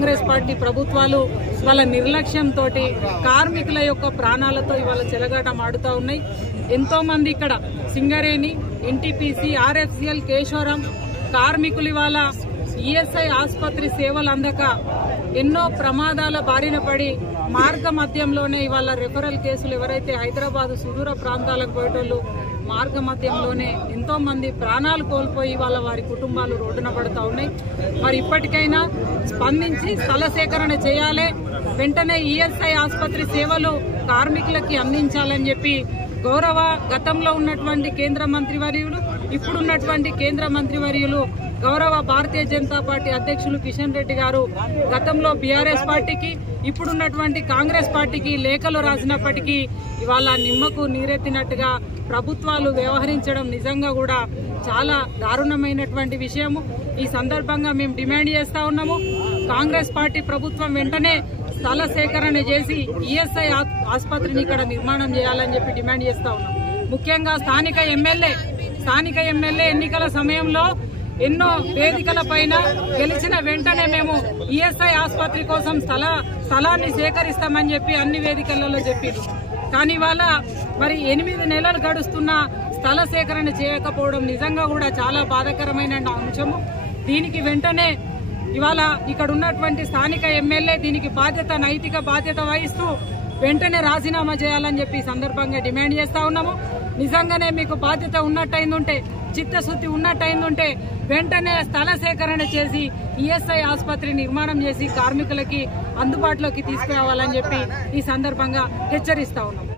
Congress party ప్రభుత్వాలు వాళ్ళ నిర్లక్ష్యంతో కార్మికుల యొక్క ప్రాణాలతో ఇవాళ చెలగాటమాడుతూ ఉన్నాయి. ఎంతో మంది ఇక్కడ సింగరేణి, ఎన్టీపీసీ, ఆర్ఎఫ్సిఎల్, కేశవరం కార్మికులు ఇవాళ ఈఎస్ఐ ఆసుపత్రి సేవలు అందక ఎన్నో ప్రమాదాల బారిన పడి మార్గ మధ్యంలోనే ఇవాళ రెఫరల్ కేసులు ఎవరైతే హైదరాబాద్ సుదూర ప్రాంతాలకు పోయేటోళ్ళు మార్గ మధ్యంలోనే ఎంతో మంది ప్రాణాలు కోల్పోయి వాళ్ళ వారి కుటుంబాలు రోడ్డున పడుతూ ఉన్నాయి. మరి ఇప్పటికైనా స్పందించి స్థల సేకరణ చేయాలి, వెంటనే ఈఎస్ఐ ఆసుపత్రి సేవలు కార్మికులకి అందించాలని చెప్పి గతంలో ఉన్నటువంటి కేంద్ర మంత్రివర్యులు, ఇప్పుడున్నటువంటి కేంద్ర మంత్రివర్యులు గౌరవ భారతీయ జనతా పార్టీ అధ్యక్షులు కిషన్ రెడ్డి గారు గతంలో బీఆర్ఎస్ పార్టీకి, ఇప్పుడున్నటువంటి కాంగ్రెస్ పార్టీకి లేఖలు రాసినప్పటికీ ఇవాళ నిమ్మకు నీరెత్తినట్టుగా ప్రభుత్వాలు వ్యవహరించడం నిజంగా కూడా చాలా దారుణమైనటువంటి విషయము. ఈ సందర్భంగా మేము డిమాండ్ చేస్తా ఉన్నాము, కాంగ్రెస్ పార్టీ ప్రభుత్వం వెంటనే స్థల సేకరణ చేసి ఈఎస్ఐ ఆసుపత్రిని ఇక్కడ నిర్మాణం చేయాలని చెప్పి డిమాండ్ చేస్తా ఉన్నాం. ముఖ్యంగా స్థానిక ఎమ్మెల్యే ఎన్నికల సమయంలో ఎన్నో వేదికల పైన గెలిచిన వెంటనే మేము ఈఎస్ఐ ఆసుపత్రి కోసం స్థలాన్ని సేకరిస్తామని చెప్పి అన్ని వేదికలలో చెప్పింది. కానీ ఇవాళ మరి 8 నెలలు గడుస్తున్న స్థల సేకరణ చేయకపోవడం నిజంగా కూడా చాలా బాధాకరమైన అంశము. దీనికి వెంటనే ఇవాళ ఇక్కడ ఉన్నటువంటి స్థానిక ఎమ్మెల్యే దీనికి నైతిక బాధ్యత వహిస్తూ వెంటనే రాజీనామా చేయాలని చెప్పి సందర్భంగా డిమాండ్ చేస్తా ఉన్నాము. నిజంగానే మీకు బాధ్యత ఉన్నట్టయిందుంటే, చిత్తశుద్ధి ఉన్నట్టయిందుంటే వెంటనే స్థల సేకరణ చేసి ఈఎస్ఐ ఆసుపత్రి నిర్మాణం చేసి కార్మికులకి అందుబాటులోకి తీసుకురావాలని చెప్పి ఈ సందర్భంగా హెచ్చరిస్తా ఉన్నాము.